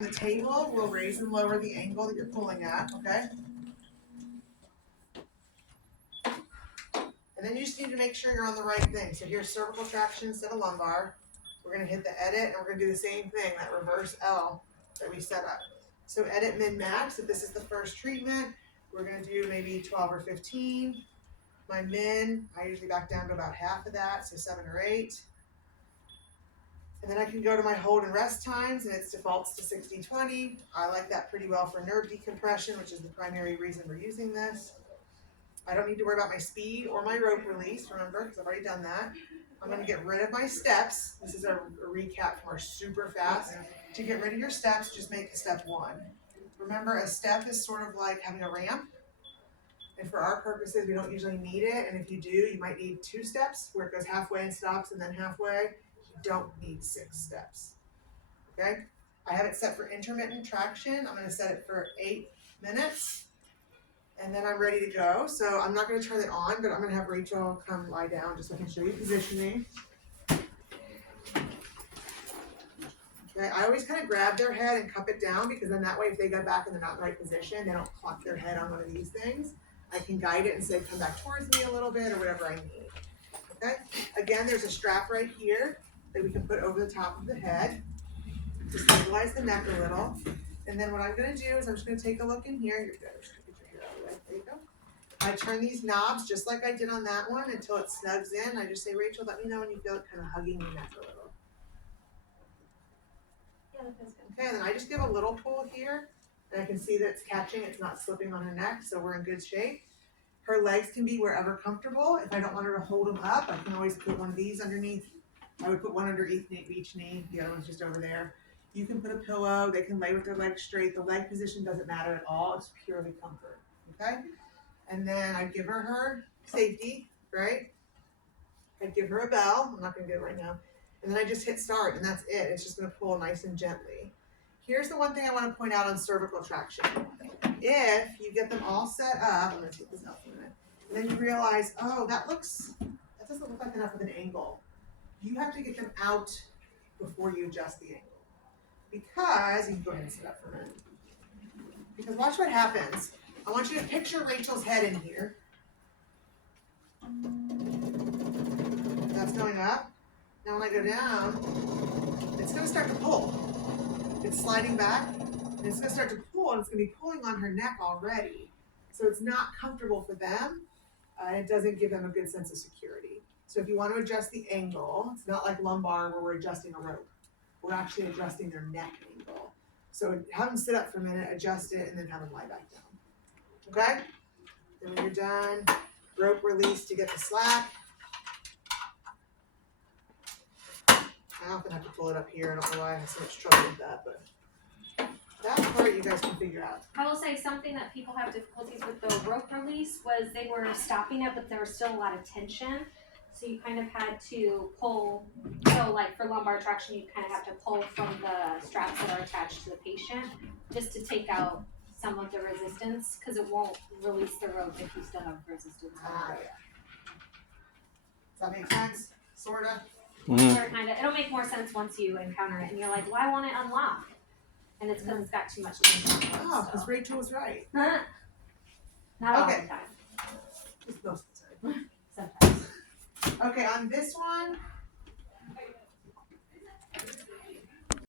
The table will raise and lower the angle that you're pulling at, okay? And then you just need to make sure you're on the right thing. So here's cervical traction instead of lumbar. We're gonna hit the edit and we're gonna do the same thing, that reverse L that we set up. So edit min-max, if this is the first treatment, we're gonna do maybe 12 or 15. My min, I usually back down to about half of that, so 7 or 8. And then I can go to my hold and rest times, and it defaults to 60-20. I like that pretty well for nerve decompression, which is the primary reason we're using this. I don't need to worry about my speed or my rope release, remember, because I've already done that. I'm going to get rid of my steps. This is a recap from our super fast. To get rid of your steps, just make step 1. Remember, a step is sort of like having a ramp. And for our purposes, we don't usually need it. And if you do, you might need 2 steps where it goes halfway and stops and then halfway. You don't need 6 steps. Okay? I have it set for intermittent traction. I'm going to set it for 8 minutes. And then I'm ready to go. So I'm not going to turn it on, but I'm going to have Rachel come lie down just so I can show you positioning. Okay, I always kind of grab their head and cup it down because then that way if they go back and they're not in the right position, they don't clock their head on one of these things. I can guide it and say, come back towards me a little bit or whatever I need. Okay, again, there's a strap right here that we can put over the top of the head to stabilize the neck a little. And then what I'm going to do is I'm just going to take a look in here. You're good. Just get your hair out of the way. There you go. I turn these knobs just like I did on that one until it snugs in. I just say, Rachel, let me know when you feel it kind of hugging your neck a little. Yeah, that feels good. Okay, and then I just give a little pull here. And I can see that it's catching, it's not slipping on her neck, so we're in good shape. Her legs can be wherever comfortable. If I don't want her to hold them up, I can always put one of these underneath. I would put one underneath each knee, the other one's just over there. You can put a pillow, they can lay with their legs straight. The leg position doesn't matter at all, it's purely comfort, okay? And then I'd give her safety, right? I'd give her a bell, I'm not gonna do it right now. And then I just hit start and that's it. It's just gonna pull nice and gently. Here's the one thing I wanna point out on cervical traction. If you get them all set up, I'm gonna take this out for a minute, and then you realize, oh, that doesn't look like enough of an angle. You have to get them out before you adjust the angle. Because, you can go ahead and sit up for a minute. Because watch what happens. I want you to picture Rachel's head in here. That's going up. Now when I go down, it's gonna start to pull. It's sliding back, and it's gonna start to pull, and it's gonna be pulling on her neck already. So it's not comfortable for them, and it doesn't give them a good sense of security. So if you want to adjust the angle, it's not like lumbar where we're adjusting a rope. We're actually adjusting their neck angle. So have them sit up for a minute, adjust it, and then have them lie back down. Okay? Then when you're done, rope release to get the slack. I often have to pull it up here. I don't know why I have so much trouble with that, but that part you guys can figure out. I will say something that people have difficulties with the rope release was they were stopping it, but there was still a lot of tension. So you kind of had to pull, so like for lumbar traction, you kind of have to pull from the straps that are attached to the patient just to take out some of the resistance because it won't release the rope if you still have resistance on the rope. Does that make sense? Sorta? Or kind of, it'll make more sense once you encounter it and you're like, why won't it unlock? And it's because it's got too much tension. Oh, because Rachel was right. Not all the time. Just most of the time. Sometimes. Okay, on this one,